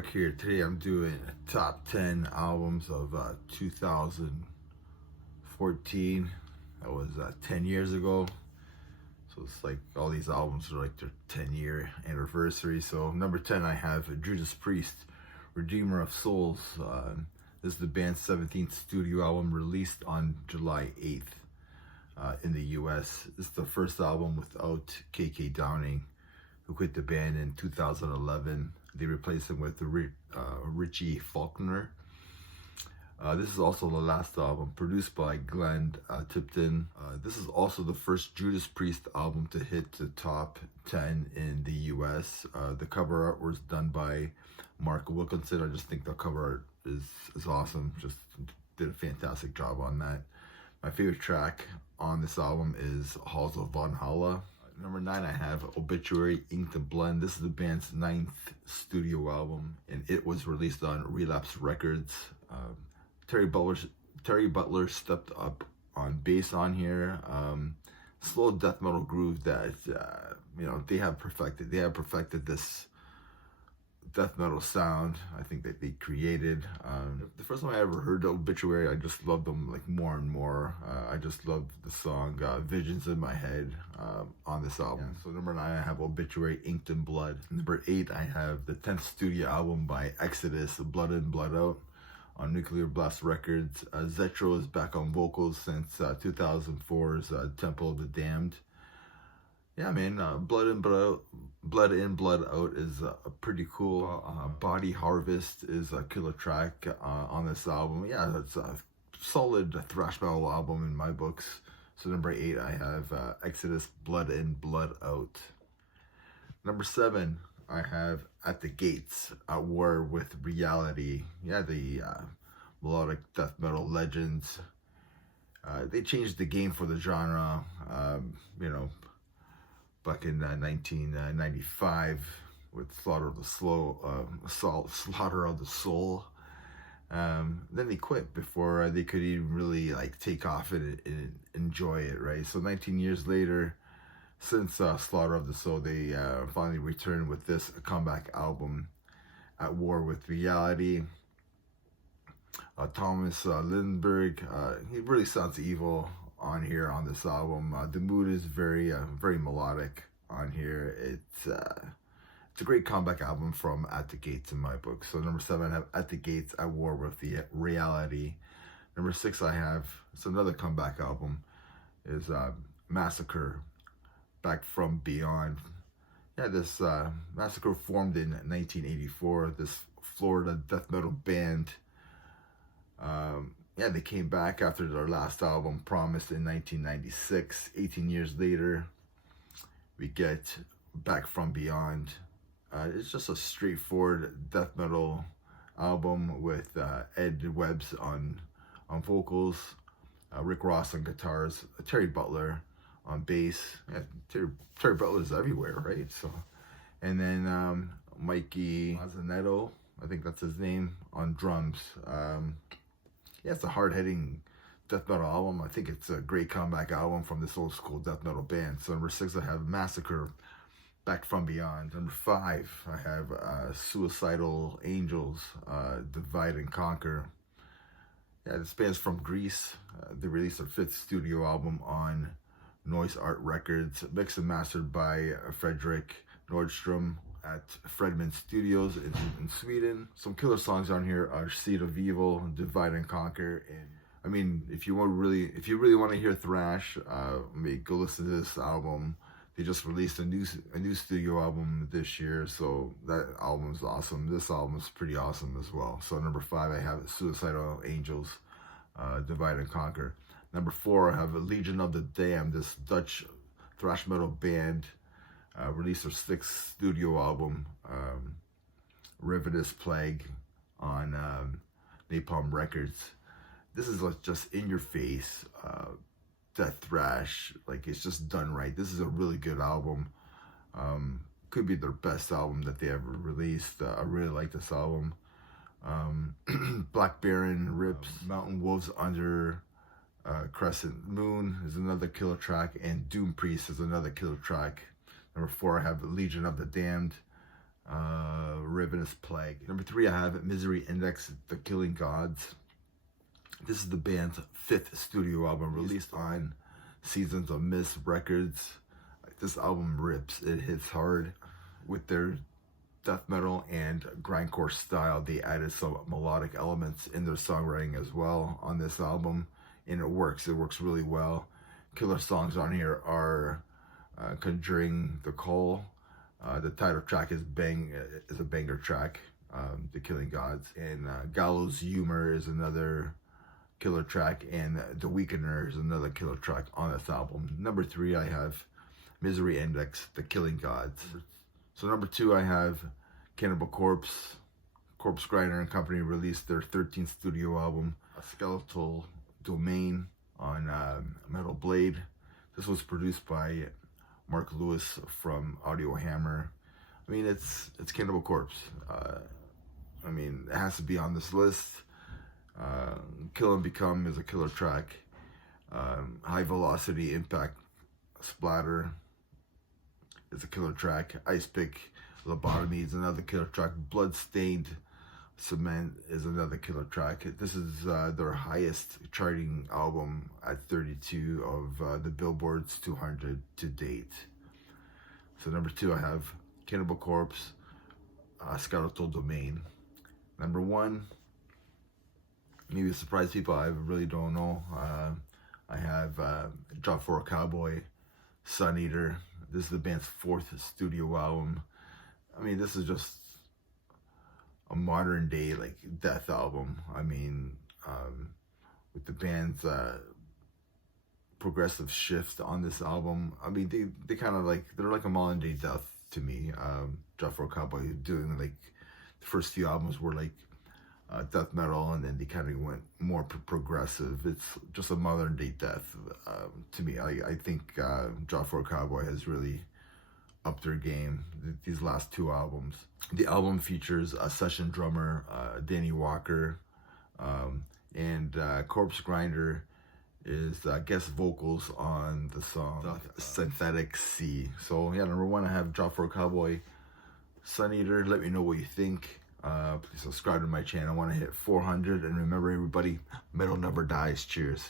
Mark here. Today I'm doing top 10 albums of 2014. That was 10 years ago. So it's like all these albums are like their 10-year anniversary. So number 10 I have Judas Priest, Redeemer of Souls. This is the band's 17th studio album released on July 8th in the US. This is the first album without KK Downing, who quit the band in 2011. They replaced him with Richie Faulkner. This is also the last album produced by Glenn Tipton. This is also the first Judas Priest album to hit the top 10 in the US. The cover art was done by Mark Wilkinson. I just think the cover art is awesome. Just did a fantastic job on that. My favorite track on this album is Halls of Valhalla. Number 9, I have Obituary, Ink to Blend. This is the band's 9th studio album, and it was released on Relapse Records. Terry Butler stepped up on bass on here. Slow death metal groove that they have perfected. They have perfected this death metal sound, I think, that they created. The first time I ever heard Obituary, I just loved them like more and more. I just loved the song Visions in My Head on this album. Yeah. So number 9 I have Obituary, Inked in Blood. Number 8 I have the 10th studio album by Exodus, Blood In Blood Out, on Nuclear Blast Records. Zetro is back on vocals since 2004's Temple of the Damned. Yeah, man, Blood In Blood Out is pretty cool. Body Harvest is a killer track on this album. Yeah, it's a solid thrash metal album in my books. So number 8 I have Exodus, Blood In Blood Out. Number 7 I have At the Gates, At War with Reality. Yeah, the melodic death metal legends. They changed the game for the genre, back in 1995 with Slaughter of the Soul. Then they quit before they could even really like take off and enjoy it, right? So 19 years later, since Slaughter of the Soul, they finally returned with this comeback album, At War with Reality. Thomas Lindbergh, he really sounds evil on here on this album. The mood is very melodic on here. It's a great comeback album from At the Gates in my book. So number 7 I have At the Gates, At War with the Reality. Number 6 I have, it's another comeback album, is Massacre, Back From Beyond. Yeah, this Massacre formed in 1984, this Florida death metal band. Yeah, they came back after their last album, Promised, in 1996. 18 years later, we get Back From Beyond. It's just a straightforward death metal album with Ed Webbs on vocals, Rick Ross on guitars, Terry Butler on bass. Yeah, Terry Butler's everywhere, right? So, and then Mikey Mazzanetto, I think that's his name, on drums. Yeah, it's a hard-hitting death metal album. I think it's a great comeback album from this old school death metal band. So number 6 I have Massacre, Back From Beyond. Number 5 I have Suicidal Angels, Divide and Conquer. Yeah, this band's from Greece. They released their 5th studio album on Noise Art Records, mixed and mastered by Fredrik Nordstrom at Fredman Studios in Sweden. Some killer songs on here are Seed of Evil, Divide and Conquer, and I mean, if you really want to hear thrash, go listen to this album. They just released a new studio album this year, so that album is awesome. This album is pretty awesome as well. So number 5 I have Suicidal Angels, Divide and Conquer. Number 4 I have Legion of the Damned, this Dutch thrash metal band. Released their 6th studio album, Rivetous Plague, on Napalm Records. This is like just in your face death thrash, like it's just done right. This is a really good album. Could be their best album that they ever released. I really like this album. Black Baron Rips, Mountain Wolves Under Crescent Moon is another killer track, and Doom Priest is another killer track. Number 4 I have Legion of the Damned. Ravenous Plague. Number 3, I have Misery Index, The Killing Gods. This is the band's 5th studio album, released on Seasons of Mist Records. This album rips. It hits hard. With their death metal and grindcore style, they added some melodic elements in their songwriting as well on this album, and it works really well. Killer songs on here are Conjuring the Call. The title track is a banger track, The Killing Gods, and Gallows Humor is another killer track, and The Weakener is another killer track on this album. Number 3, I have Misery Index, The Killing Gods. So number 2, I have Cannibal Corpse. Corpse Grinder and Company released their 13th studio album, A Skeletal Domain, on Metal Blade. This was produced by Mark Lewis from Audio Hammer. I mean, it's Cannibal Corpse. I mean, it has to be on this list. Kill and Become is a killer track. High Velocity Impact Splatter is a killer track. Ice Pick Lobotomy is another killer track. Bloodstained Cement is another killer track. This is their highest charting album at 32 of the Billboard's 200 to date. So number 2, I have Cannibal Corpse, Skeletal Domain. Number 1, maybe surprise people, I really don't know. I have Job for a Cowboy, Sun Eater. This is the band's 4th studio album. I mean, this is just a modern day like death album. I mean, with the band's progressive shift on this album, I mean, they kind of like, they're like a modern day death to me. Job for a Cowboy doing like the first few albums were like death metal, and then they kind of went more progressive. It's just a modern day death to me. I think Job for a Cowboy has really upped their game these last 2 albums. The album features a session drummer, Danny Walker, and Corpse Grinder is guest vocals on the song Synthetic Sea. So yeah, number 1, I have Job for a Cowboy, Sun Eater. Let me know what you think. Please subscribe to my channel. I want to hit 400, and remember, everybody, metal never dies. Cheers.